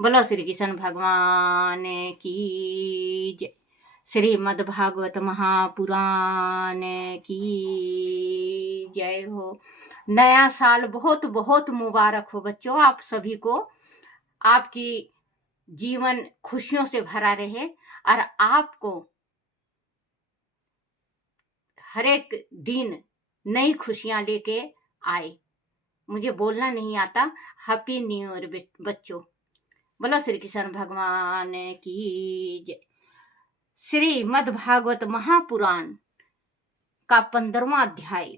बोलो श्री कृष्ण भगवान की जय। श्रीमद् भागवत महापुराण की जय हो। नया साल बहुत बहुत मुबारक हो बच्चों, आप सभी को। आपकी जीवन खुशियों से भरा रहे और आपको हर एक दिन नई खुशियां लेके आए। मुझे बोलना नहीं आता। हैप्पी न्यू ईयर बच्चों। बोलो श्री कृष्ण भगवान की जय। श्रीमद् भागवत महापुराण का 15वां अध्याय।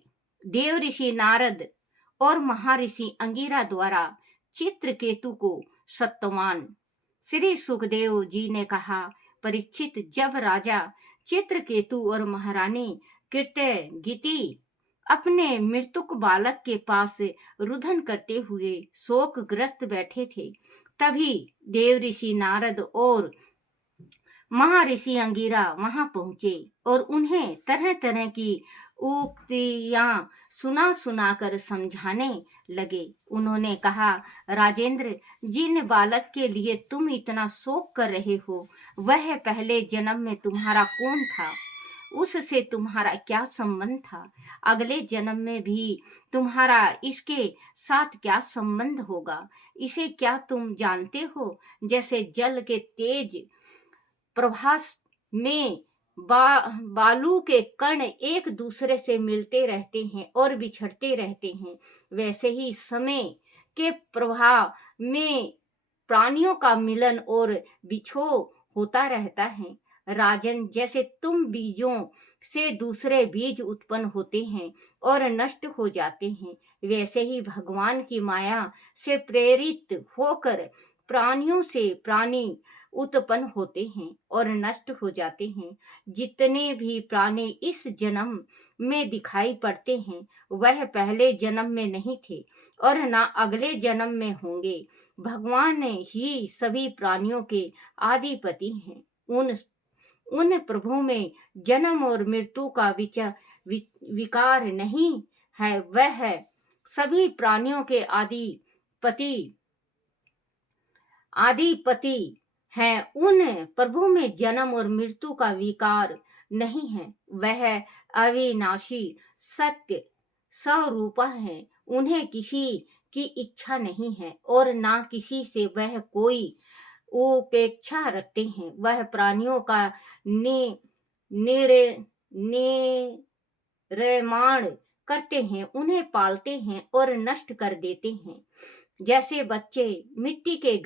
देव ऋषि नारद और महर्षि अंगिरा द्वारा चित्रकेतु को सत्तवान। श्री सुखदेव जी ने कहा, परीक्षित, जब राजा चित्रकेतु और महारानी कृत्यगिति अपने मृतक बालक के पास रुदन करते हुए शोकग्रस्त बैठे थे, तभी देव ऋषि नारद और महर्षि अंगिरा वहां पहुंचे और उन्हें तरह तरह की उक्तियां सुना सुनाकर समझाने लगे। उन्होंने कहा, राजेंद्र, जिन बालक के लिए तुम इतना शोक कर रहे हो, वह पहले जन्म में तुम्हारा कौन था? उससे तुम्हारा क्या संबंध था? अगले जन्म में भी तुम्हारा इसके साथ क्या संबंध होगा? इसे क्या तुम जानते हो? जैसे जल के तेज प्रभास में बालू के कण एक दूसरे से मिलते रहते हैं और बिछड़ते रहते हैं, वैसे ही समय के प्रभाव में प्राणियों का मिलन और बिछोह होता रहता है। राजन, जैसे तुम बीजों से दूसरे बीज उत्पन्न होते हैं और नष्ट हो जाते हैं, वैसे ही भगवान की माया से प्रेरित होकर प्राणियों से प्राणी उत्पन्न होते हैं और नष्ट हो जाते हैं। जितने भी प्राणी इस जन्म में दिखाई पड़ते हैं, वह पहले जन्म में नहीं थे और ना अगले जन्म में होंगे। भगवान ही सभी प्राणियों के आदिपति हैं। उन प्रभु में जन्म और मृत्यु का विकार नहीं है। वह सभी प्राणियों के आदिपति हैं। उन प्रभु में जन्म और मृत्यु का विकार नहीं है। वह अविनाशी सत्य स्वरूपा है। उन्हें किसी की इच्छा नहीं है और ना किसी से वह कोई उपेक्षा रखते हैं। वह प्राणियों का निर्माण करते हैं, उन्हें पालते हैं और नष्ट कर देते हैं। जैसे बच्चे मिट्टी के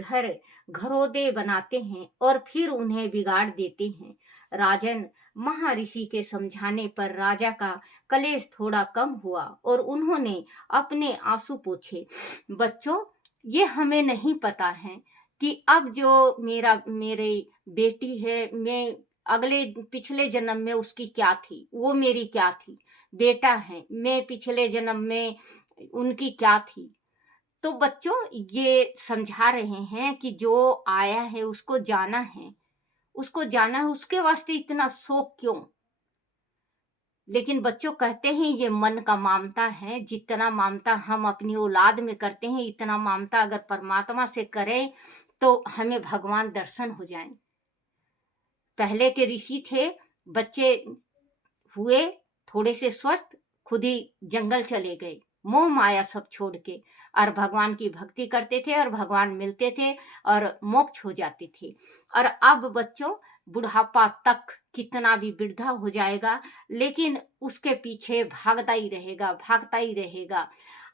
घरौंदे बनाते हैं और फिर उन्हें बिगाड़ देते हैं। राजन, महर्षि के समझाने पर राजा का कलेश थोड़ा कम हुआ और उन्होंने अपने आंसू पोंछे। बच्चों, ये हमें नहीं पता है कि अब जो मेरी बेटी है, मैं अगले पिछले जन्म में उसकी क्या थी, वो मेरी क्या थी। बेटा है, मैं पिछले जन्म में उनकी क्या थी। तो बच्चों, ये समझा रहे हैं कि जो आया है उसको जाना है, उसके वास्ते इतना शोक क्यों? लेकिन बच्चों कहते हैं ये मन का ममता है। जितना ममता हम अपनी औलाद में करते हैं, इतना ममता अगर परमात्मा से करें तो हमें भगवान दर्शन हो जाएं। पहले के ऋषि थे, बच्चे हुए थोड़े से स्वस्थ, खुद ही जंगल चले गए, मोह माया सब छोड़ के, और भगवान की भक्ति करते थे और भगवान मिलते थे और मोक्ष हो जाते थे। और अब बच्चों, बुढ़ापा तक कितना भी वृद्धा हो जाएगा, लेकिन उसके पीछे भागता ही रहेगा।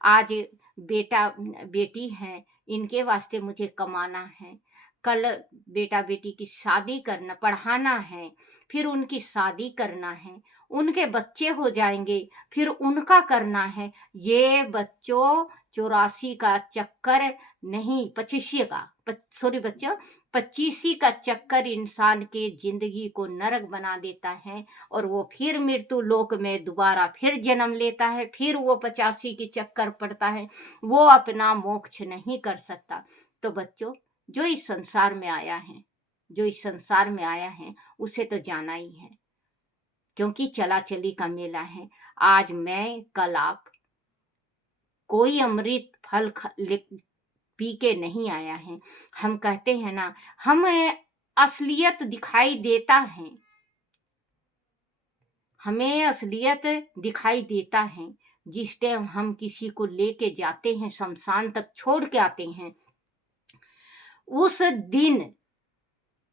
आज बेटा बेटी है, इनके वास्ते मुझे कमाना है। कल बेटा बेटी की शादी करना, पढ़ाना है, फिर उनकी शादी करना है, उनके बच्चे हो जाएंगे, फिर उनका करना है। ये बच्चों 84 का चक्कर नहीं, 25 का, सॉरी बच्चों, 25 का चक्कर इंसान के जिंदगी को नरक बना देता है और वो फिर मृत्यु लोक में दोबारा फिर जन्म लेता है, फिर वो 85 की चक्कर पड़ता है, वो अपना मोक्ष नहीं कर सकता। तो बच्चों, जो इस संसार में आया है उसे तो जाना ही है, क्योंकि चला चली का मेला है। आज मैं, कल आप। कोई अमृत फल पी के नहीं आया है। हम कहते हैं ना, हमें असलियत दिखाई देता है, हमें असलियत दिखाई देता है जिस टाइम हम किसी को लेके जाते हैं, शमशान तक छोड़ के आते हैं। उस दिन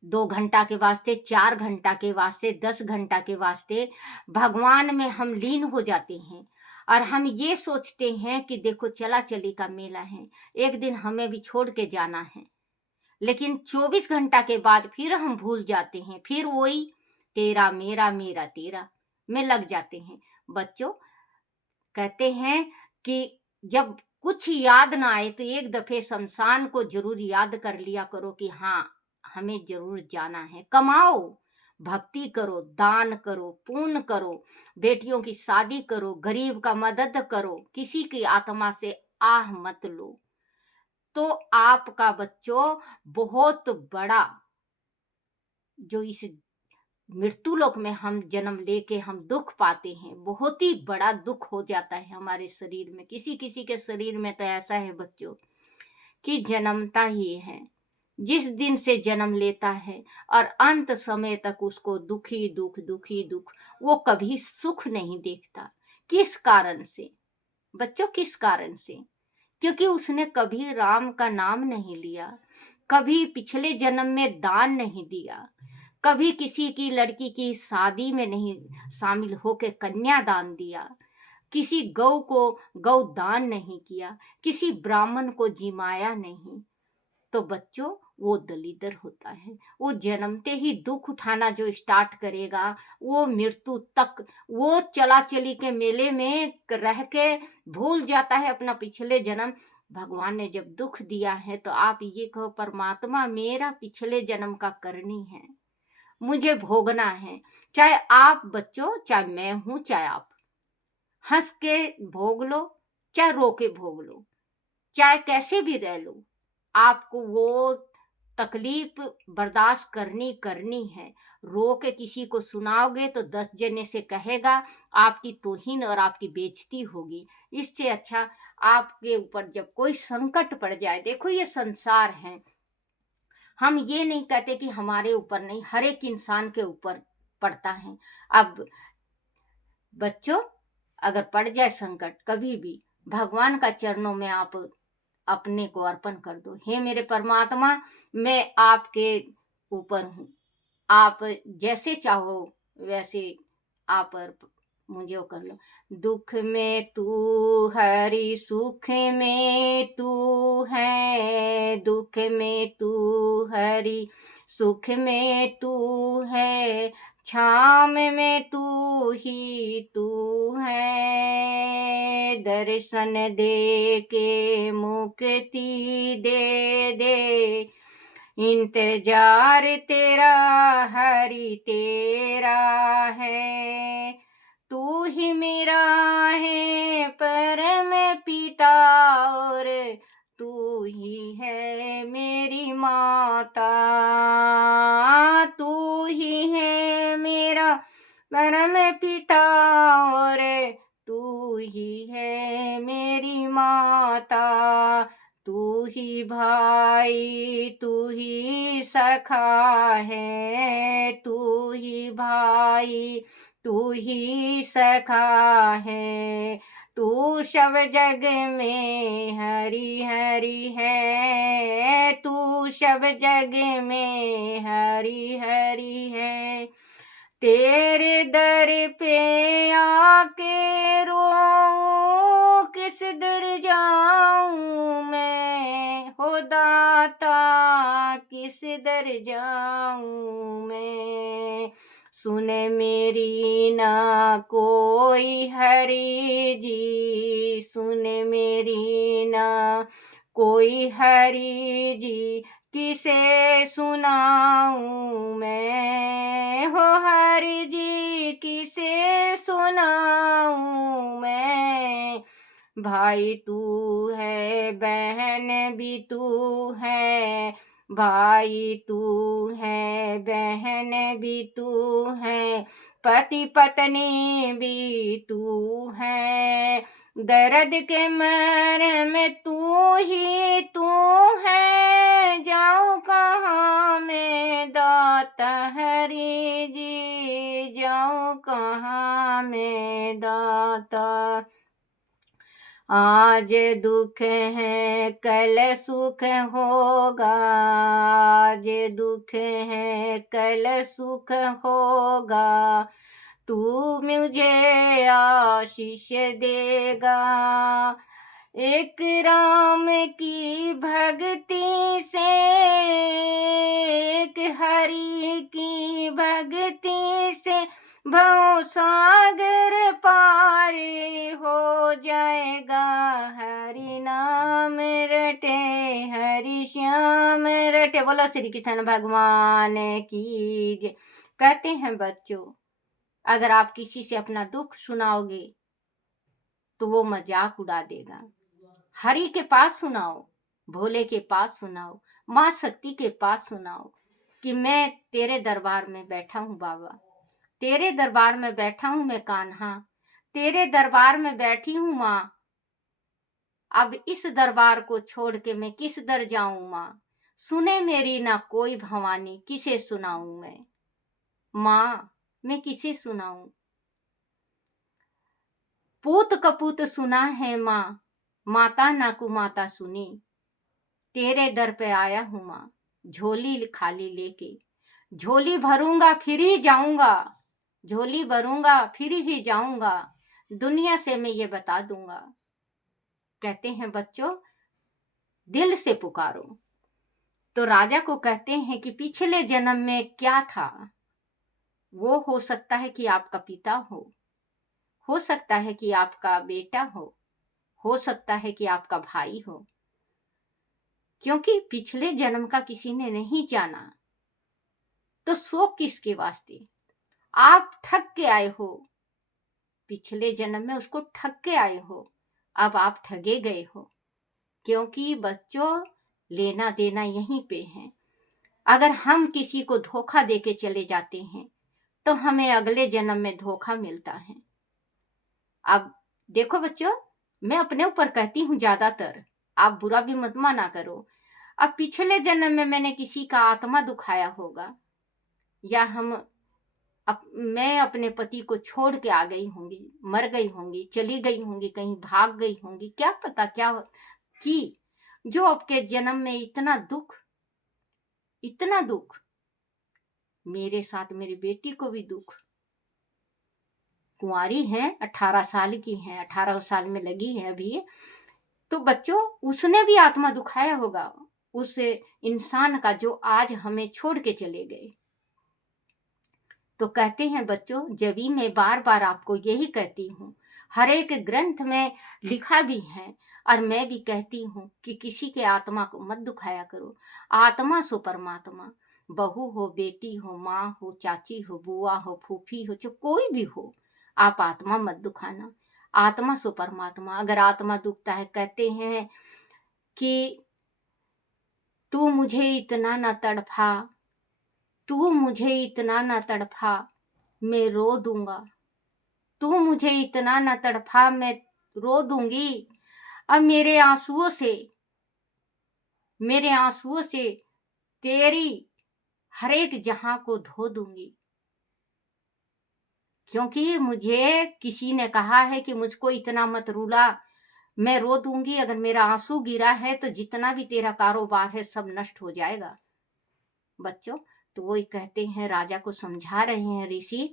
2 घंटा के वास्ते, 4 घंटा के वास्ते, 10 घंटा के वास्ते भगवान में हम लीन हो जाते हैं। और हम ये सोचते हैं कि देखो चला चली का मेला है, एक दिन हमें भी छोड़ के जाना है। लेकिन 24 घंटा के बाद फिर हम भूल जाते हैं, फिर वही तेरा मेरा मेरा तेरा में लग जाते हैं। बच्चों, कहते हैं कि जब कुछ याद ना आए तो एक दफे शमशान को जरूर याद कर लिया करो कि हाँ, हमें जरूर जाना है। कमाओ, भक्ति करो, दान करो, पुण्य करो, बेटियों की शादी करो, गरीब का मदद करो, किसी की आत्मा से आह मत लो, तो आपका बच्चों बहुत बड़ा, जो इस मृत्यु लोक में हम जन्म लेके हम दुख पाते हैं, बहुत ही बड़ा दुख हो जाता है हमारे शरीर में। किसी किसी के शरीर में तो ऐसा है बच्चों कि जन्मता ही है, जिस दिन से जन्म लेता है और अंत समय तक उसको दुखी दुख दुखी दुख, वो कभी सुख नहीं देखता। किस कारण से बच्चों, किस कारण से? क्योंकि उसने कभी राम का नाम नहीं लिया, कभी पिछले जन्म में दान नहीं दिया, कभी किसी की लड़की की शादी में नहीं शामिल होकर कन्यादान दिया, किसी गौ को गौ दान नहीं किया, किसी ब्राह्मण को जिमाया नहीं। तो बच्चों, वो दलिदर होता है। वो जन्मते ही दुख उठाना जो स्टार्ट करेगा, वो मृत्यु तक, वो चला चली के मेले में रह के भूल जाता है अपना पिछले जन्म। भगवान ने जब दुख दिया है तो आप ये कहो, परमात्मा मेरा पिछले जन्म का करनी है, मुझे भोगना है। चाहे आप बच्चों, चाहे मैं हूं, चाहे आप, हंस के भोग लो, चाहे रो के भोग लो, चाहे कैसे भी रह लो, आपको वो तकलीफ बर्दाश्त करनी है। रो के किसी को सुनाओगे तो 10 जने से कहेगा, आपकी तौहीन और आपकी बेइज्जती होगी। इससे अच्छा आपके ऊपर जब कोई संकट पड़ जाए, देखो ये संसार है, हम ये नहीं कहते कि हमारे ऊपर नहीं, हर एक इंसान के ऊपर पड़ता है। अब बच्चों, अगर पड़ जाए संकट कभी भी, भगवान का चरणों में आप अपने को अर्पण कर दो। हे मेरे परमात्मा, मैं आपके ऊपर हूँ, आप जैसे चाहो वैसे आप मुझे वो कर लो। दुख में तू हरि, सुख में तू है, दुख में तू हरि, सुख में तू है, छाम में तू है, दर्शन दे के मुक्ति दे दे, इंतजार तेरा हरि तेरा है, तू ही मेरा है परम पिता, और तू ही है मेरी माता, तू ही है मेरा परम पिता, और तू ही है मेरी माता, तू ही भाई, तू ही सखा है, तू ही भाई, तू ही सखा है, तू सब जग में हरि हरि है, तू सब जग में हरि हरि है, तेरे दर पे आके रो किस दर जाऊं मैं, हो दाता किस दर जाऊं मैं, सुन मेरी ना कोई हरि जी, सुन मेरी ना कोई हरि जी, किसे सुनाऊं मैं, हो हरि जी किसे सुनाऊं मैं, भाई तू है, बहन भी तू है, भाई तू है, बहन भी तू है, पति पत्नी भी तू है, दर्द के मरहम तू ही तू है, जाऊं कहाँ मैं दाता हरी जी, जाऊं कहाँ मैं दाता। आज दुख है कल सुख होगा, आज दुख है कल सुख होगा, तू मुझे आशीष देगा। एक राम की भक्ति से, एक हरि की भक्ति से, भव सागर पार हो जाएगा। हरि नाम रटे हरि श्याम रटे। बोलो श्री कृष्ण भगवान की जय। कहते हैं बच्चों, अगर आप किसी से अपना दुख सुनाओगे तो वो मजाक उड़ा देगा। हरि के पास सुनाओ, भोले के पास सुनाओ, माँ शक्ति के पास सुनाओ कि मैं तेरे दरबार में बैठा हूँ बाबा, तेरे दरबार में बैठा हूँ मैं कान्हा, तेरे दरबार में बैठी हूँ माँ। अब इस दरबार को छोड़ के मैं किस दर जाऊं माँ, सुने मेरी ना कोई भवानी, किसे सुनाऊं मैं माँ, मैं किसे सुनाऊं। पूत कपूत सुना है माँ, माता ना कुमाता सुनी, तेरे दर पे आया हूँ माँ, झोली खाली लेके, झोली भरूंगा फिर ही जाऊंगा, झोली भरूंगा फिर ही जाऊंगा, दुनिया से मैं ये बता दूंगा। कहते हैं बच्चों, दिल से पुकारो। तो राजा को कहते हैं कि पिछले जन्म में क्या था, वो हो सकता है कि आपका पिता हो सकता है कि आपका बेटा हो सकता है कि आपका भाई हो, क्योंकि पिछले जन्म का किसी ने नहीं जाना, तो शोक किसके वास्ते। आप ठग के आए हो, पिछले जन्म में उसको ठग के आए हो, अब आप ठगे गए हो, क्योंकि बच्चों लेना देना यहीं पे है। अगर हम किसी को धोखा देके चले जाते हैं तो हमें अगले जन्म में धोखा मिलता है। अब देखो बच्चों, मैं अपने ऊपर कहती हूँ ज्यादातर, आप बुरा भी मत माना करो। अब पिछले जन्म में मैंने किसी का आत्मा दुखाया होगा, या मैं अपने पति को छोड़ के आ गई होंगी, मर गई होंगी, चली गई होंगी, कहीं भाग गई होंगी, क्या पता क्या की, जो आपके जन्म में इतना दुख, मेरे साथ मेरी बेटी को भी दुख, कुंवारी है, 18 साल की है, 18 साल में लगी है अभी, तो बच्चों उसने भी आत्मा दुखाया होगा उस इंसान का जो आज हमें छोड़ के चले गए। तो कहते हैं बच्चों, जब भी मैं बार बार आपको यही कहती हूँ, हर एक ग्रंथ में लिखा भी है और मैं भी कहती हूँ कि किसी के आत्मा को मत दुखाया करो। आत्मा सो परमात्मा, बहू हो, बेटी हो, माँ हो, चाची हो, बुआ हो, फूफी हो, जो कोई भी हो, आप आत्मा मत दुखाना। आत्मा सो परमात्मा। अगर आत्मा दुखता है, कहते हैं कि तू मुझे इतना न तड़फा, तू मुझे इतना न तड़फा, मैं रो दूंगा, तू मुझे इतना न तड़फा, मैं रो दूंगी। अब मेरे आंसुओं से तेरी हर एक जहां को धो दूंगी, क्योंकि मुझे किसी ने कहा है कि मुझको इतना मत रुला, मैं रो दूंगी। अगर मेरा आंसू गिरा है तो जितना भी तेरा कारोबार है सब नष्ट हो जाएगा। बच्चों, तो वो कहते हैं, राजा को समझा रहे हैं ऋषि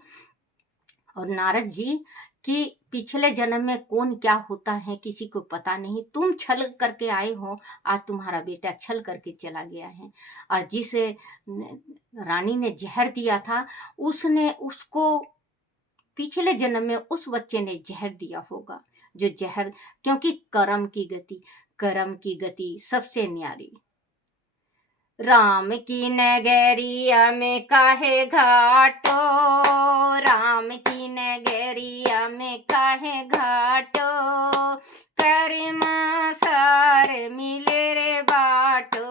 और नारद जी कि पिछले जन्म में कौन क्या होता है किसी को पता नहीं। तुम छल करके आए हो, आज तुम्हारा बेटा छल करके चला गया है, और जिस रानी ने जहर दिया था उसने उसको पिछले जन्म में उस बच्चे ने जहर दिया होगा, जो जहर, क्योंकि कर्म की गति सबसे न्यारी। राम की नगरिया में काहे घाटो, राम की नगरिया में काहे घाटो, कर्मा सार मिले रे बाटो,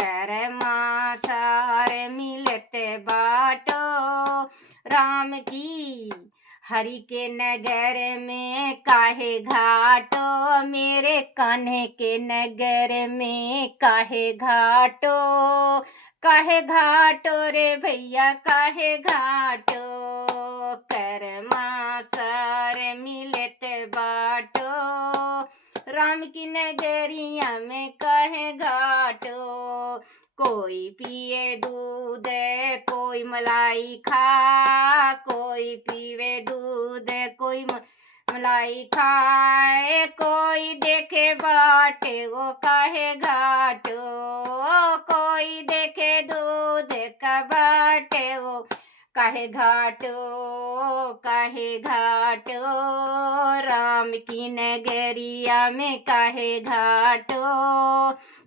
कर्मा सार मिलते बाटो। राम की हरि के नगर में काहे घाटो, मेरे कान्हे के नगर में काहे घाटो, काहे घाटो रे भैया काहे घाटो, कर्मा सार मिलत बाटो, राम की नगरिया में काहे घाटो, कोई पिए दूध कोई मलाई खा, कोई पीवे दूध कोई मलाई खाए, कोई देखे बाटे वो काहे घाटो, कोई देखे दूध का बाटे वो काहे घाटो, काहे घाटो, राम की नगरिया में काहे घाटो,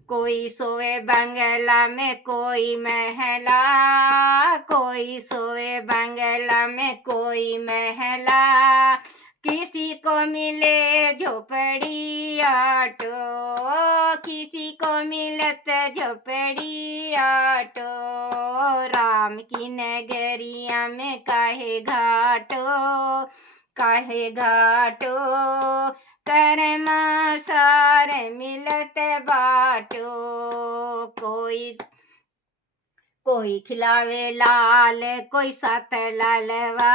कोई सोए बंगला में कोई महला, कोई सोए बंगला में कोई महला, किसी को मिले झोपड़ी आटो, किसी को मिलत झोपड़ी आटो, राम की नगरिया में काहे घाटो, काहे घाटो, कर्मा सार मिलत बाटो, कोई खिलावे लाल कोई सात लालवा,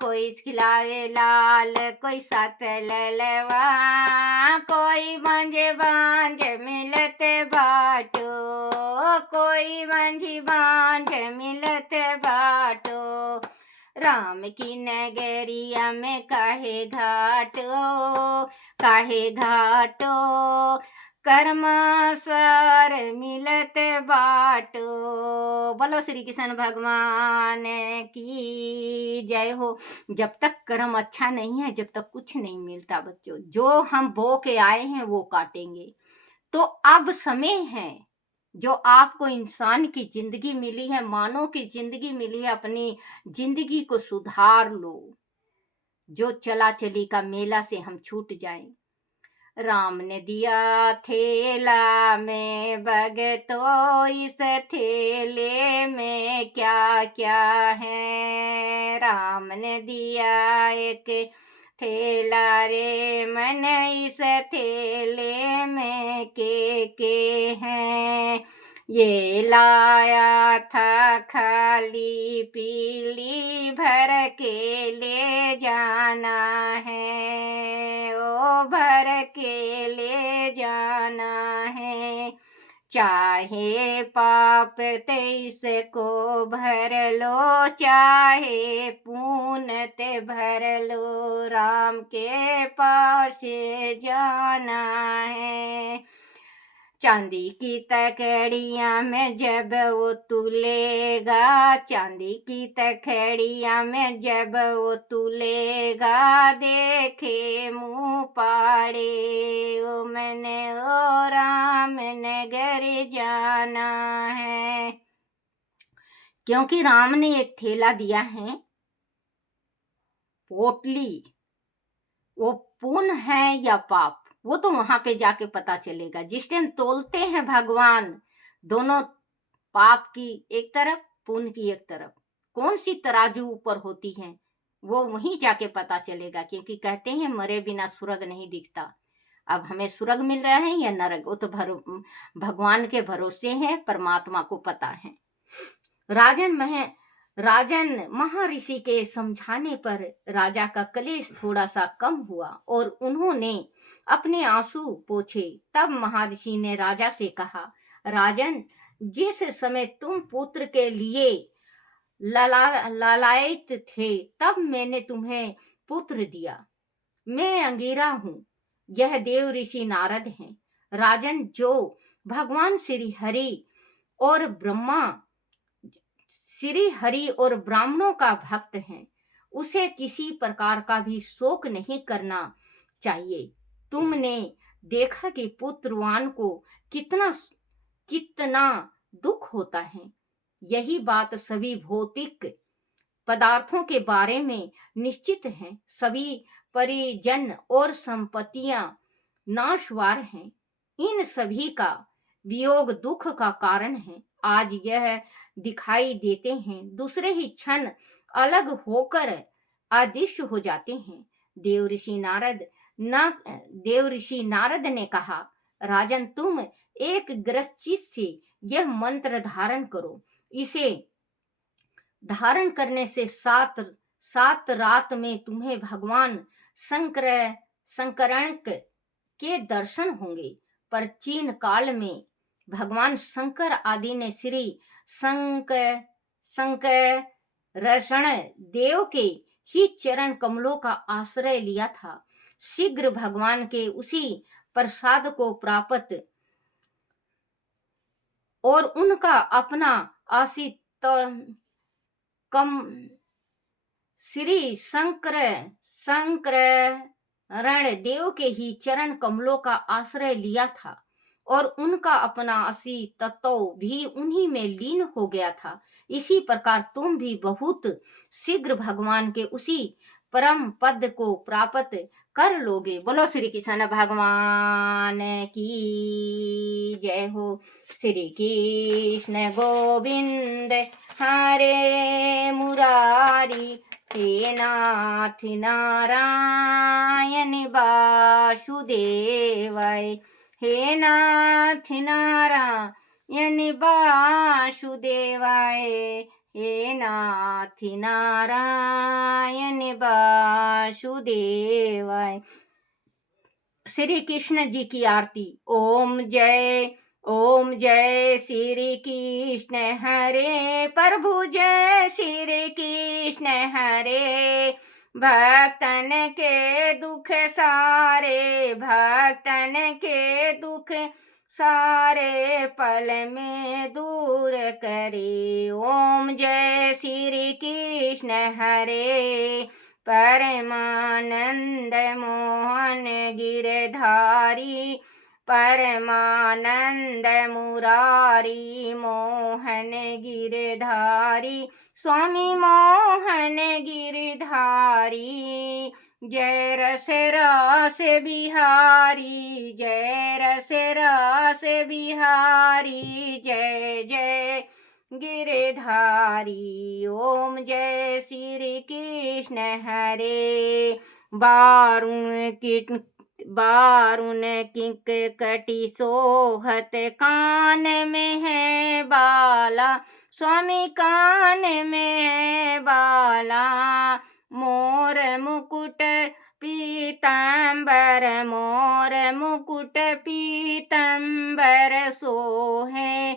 कोई खिलावे लाल कोई सात लालवा, कोई मांझे बांझ मिलत बाटो, कोई मांझी बांझ मिलत बाटो, राम की नगरिया में काहे घाटो, काहे घाटो, कर्मा सार मिलत बाटो। बोलो श्री कृष्ण भगवान की जय हो। जब तक कर्म अच्छा नहीं है जब तक कुछ नहीं मिलता बच्चों। जो हम बो के आए हैं वो काटेंगे। तो अब समय है, जो आपको इंसान की जिंदगी मिली है, मानव की जिंदगी मिली है, अपनी जिंदगी को सुधार लो। जो चला चली का मेला से हम छूट जाएं। राम ने दिया थैला में बग, तो इस थैले में क्या क्या है। राम ने दिया एक थैला रे मन, इस थैले में के हैं। ये लाया था खाली पीली, भर के ले जाना है, ओ भर के ले जाना है। चाहे पाप 23 को भर लो, चाहे पुण्य ते भर लो, राम के पास जाना है। चांदी की तकड़िया में जब वो तुलेगा, चांदी की तकड़िया में जब वो तुलेगा, देखे मुँह पाड़े, ओ मैंने ओ राम नगर जाना है। क्योंकि राम ने एक थैला दिया है, पोटली, वो पुण्य है या पाप वो तो वहां पे जाके पता चलेगा। जिस टाइम तोलते हैं भगवान, दोनों पाप की एक तरफ पुण्य की एक तरफ, कौन सी तराजू ऊपर होती है वो वहीं जाके पता चलेगा। क्योंकि कहते हैं मरे बिना स्वर्ग नहीं दिखता। अब हमें स्वर्ग मिल रहा है या नरक, वो तो भगवान के भरोसे है, परमात्मा को पता है। राजन महर्षि के समझाने पर राजा का क्लेश थोड़ा सा कम हुआ और उन्होंने अपने आंसू पोंछे। तब महर्षि ने राजा से कहा, राजन, जिस समय तुम पुत्र के लिए लालायित थे तब मैंने तुम्हें पुत्र दिया। मैं अंगीरा हूँ, यह देव ऋषि नारद हैं। राजन, जो भगवान श्री हरि और ब्राह्मणों का भक्त है, उसे किसी प्रकार का भी शोक नहीं करना चाहिए। तुमने देखा कि पुत्रवान को कितना दुख होता है। यही बात सभी भौतिक पदार्थों के बारे में निश्चित है। सभी परिजन और संपत्तियां नाशवान हैं। इन सभी का वियोग दुख का कारण है। आज यह दिखाई देते हैं, दूसरे ही क्षण अलग होकर अदृश्य हो जाते हैं। देव ऋषि नारद ने कहा, राजन, तुम एक ग्रसित से यह मंत्र धारण करो। इसे धारण करने से सात रात में तुम्हें भगवान शंकरण के दर्शन होंगे। प्राचीन काल में भगवान शंकर आदि ने श्री शंकरषण देव के ही चरण कमलों का आश्रय लिया था। शीघ्र भगवान के उसी प्रसाद को प्राप्त और उनका अपना आशित कम श्री शंकरषण देव के ही चरण कमलों का आश्रय लिया था और उनका अपना असी तत्व भी उन्हीं में लीन हो गया था। इसी प्रकार तुम भी बहुत शीघ्र भगवान के उसी परम पद को प्राप्त कर लोगे। बोलो श्री कृष्ण भगवान की जय हो। श्री कृष्ण गोविंद हरे मुरारी, हे नाथ नारायण वासुदेवाय, हे नाथ नारायण वासुदेवाय, हे नाथ नारायण वासुदेवाय। श्री कृष्ण जी की आरती। ओम जय श्री कृष्ण हरे प्रभु, जय श्री कृष्ण हरे। भक्तन के दुख सारे, भक्तन के दुख सारे पल में दूर करे। ओम जय श्री कृष्ण हरे। परमानंद मोहन गिरधारी, परमानंद मुरारी मोहन गिरधारी, स्वामी मोहन गिरधारी। जय रस रस बिहारी, जय रस रस बिहारी, जय जय गिरधारी। ओम जय श्री कृष्ण हरे। बारुण किंक कटी सोहत, कान में है बाला, स्वामी कान में है बाला। मोर मुकुट पीतांबर, मोर मुकुट पीतांबर, सोहे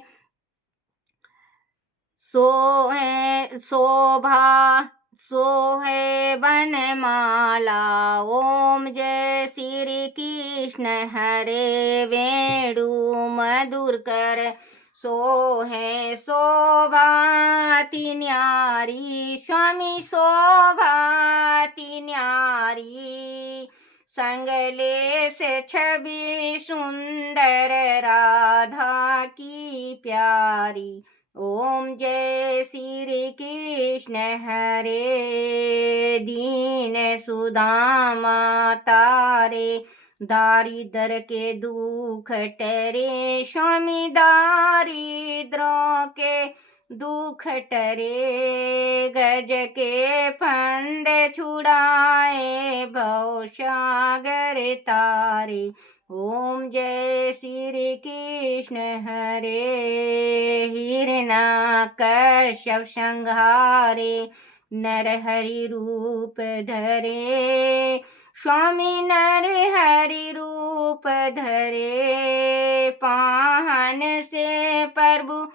सोहे बनमाला। ओम जय श्री कृष्ण हरे। वेणु मधुर कर सोहे शोभाति न्यारी, स्वामी शोभाति न्यारी। संगले से छवि सुंदर, राधा की प्यारी। ओम जय श्री कृष्ण हरे। दीन सुदामा तारे, दारिद्र के दुख टरे, स्वामी दारिद्रों के दुख टरे। गज के फंदे छुड़ाए, भव सागर तारे। ओम जय श्री कृष्ण हरे। हिरण्याकश्यप संहारे, नर हरि रूप धरे, स्वामी नर हरि रूप धरे। पाहन से प्रभु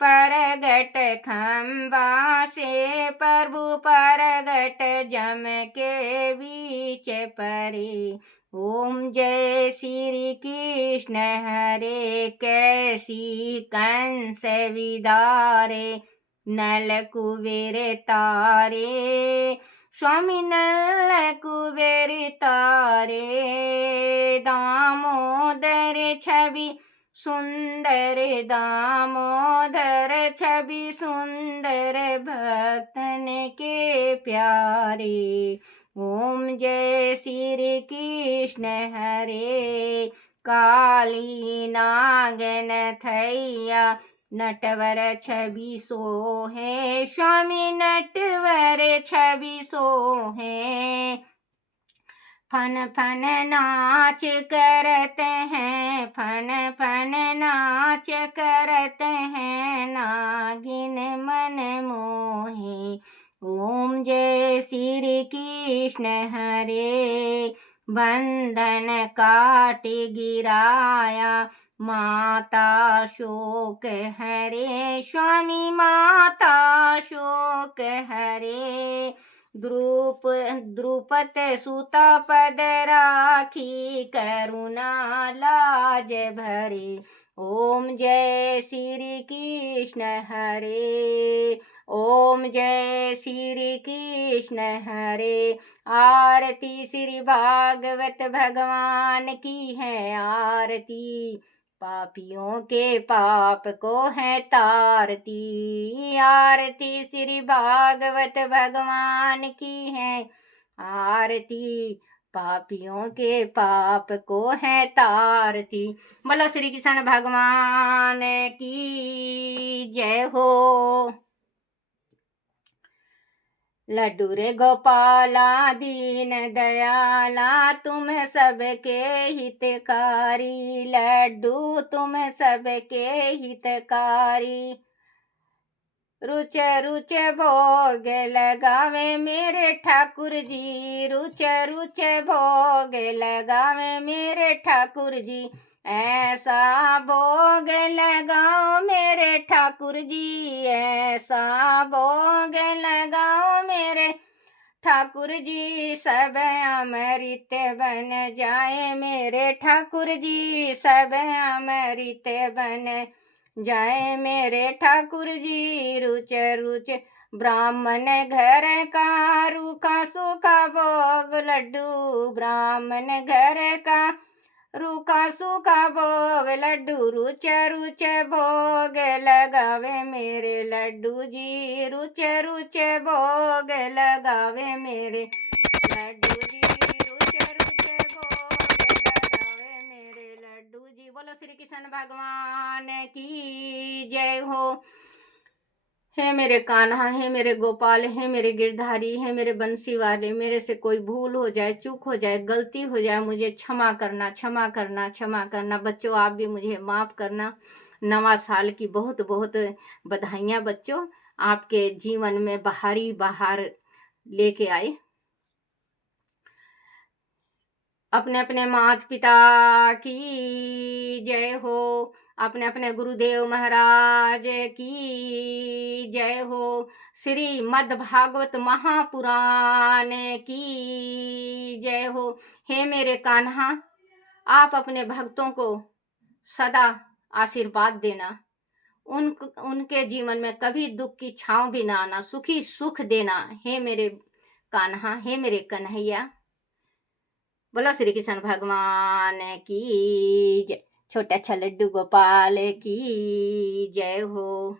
परगट, खंबा से प्रभु परगट, जम के बीच परे। ओम जय श्री कृष्ण हरे। कैसी कंस विदारे, नल कुबेर तारे, स्वामी नल कुबेर तारे। दामोदर छवि सुंदर, दामोदर छवि सुंदर, भक्तन के प्यारे। ओम जय श्री कृष्ण हरे। काली नागन थैया, नटवर छवि सोहे, स्वामी नटवर छवि सोहे। फन फन नाच करते हैं, फन फन नाच करते हैं, नागिन मन मोहे। ओम जय श्री कृष्ण हरे, बंधन काट गिराया, माता शोक हरे, स्वामी माता शोक हरे। द्रुपद सुत पद राखी, करुणा लाज भरे। ओम जय श्री कृष्ण हरे, ओम जय श्री कृष्ण हरे। आरती श्री भागवत भगवान की है आरती, पापियों के पाप को है तारती। आरती श्री भागवत भगवान की है आरती, पापियों के पाप को है तारती। बोलो श्री कृष्ण भगवान की जय हो। लड्डू रे गोपाला दीन दयाला, तुम सबके हितकारी, लड्डू तुम सबके हितकारी। रुच रुच भोग लगावे मेरे ठाकुर जी, रुच रुच भोग लगावे मेरे ठाकुर जी। ऐसा भोग लगाओ मेरे ठाकुर जी, ऐसा भोग लगाओ मेरे ठाकुर जी। सब अमृत बन जाए मेरे ठाकुर जी, सब अमृत बन जाए मेरे ठाकुर जी। रुच रुच ब्राह्मण घर का, रूखा सूखा भोग लड्डू, ब्राह्मण घर का रूखा सूखा भोग लड्डू। रुच रुच भोग लगावे मेरे लड्डू जी, रुच रुच भोग लगावे मेरे लड्डू जी, रुच रुच भोग लगावे मेरे लड्डू जी। बोलो श्री कृष्ण भगवान की जय हो। हे मेरे कान्हा, हे मेरे गोपाल, हे मेरे गिरधारी, हे मेरे बंसी वाले, मेरे से कोई भूल हो जाए, चूक हो जाए, गलती हो जाए, मुझे क्षमा करना, क्षमा करना, क्षमा करना। बच्चों आप भी मुझे माफ़ करना। नवा साल की बहुत बहुत बधाइयाँ बच्चों, आपके जीवन में बहारी बहार लेके आए। अपने अपने माता पिता की जय हो, अपने अपने गुरुदेव महाराज की जय हो। श्री मद्भागवत महापुराण की जय हो। हे मेरे कान्हा, आप अपने भक्तों को सदा आशीर्वाद देना, उनके जीवन में कभी दुख की छांव भी ना आना, सुखी सुख देना। हे मेरे कान्हा, हे मेरे कन्हैया। बोलो श्री कृष्ण भगवान की जय। छोटा अच्छा लड्डू गोपाल की जय हो।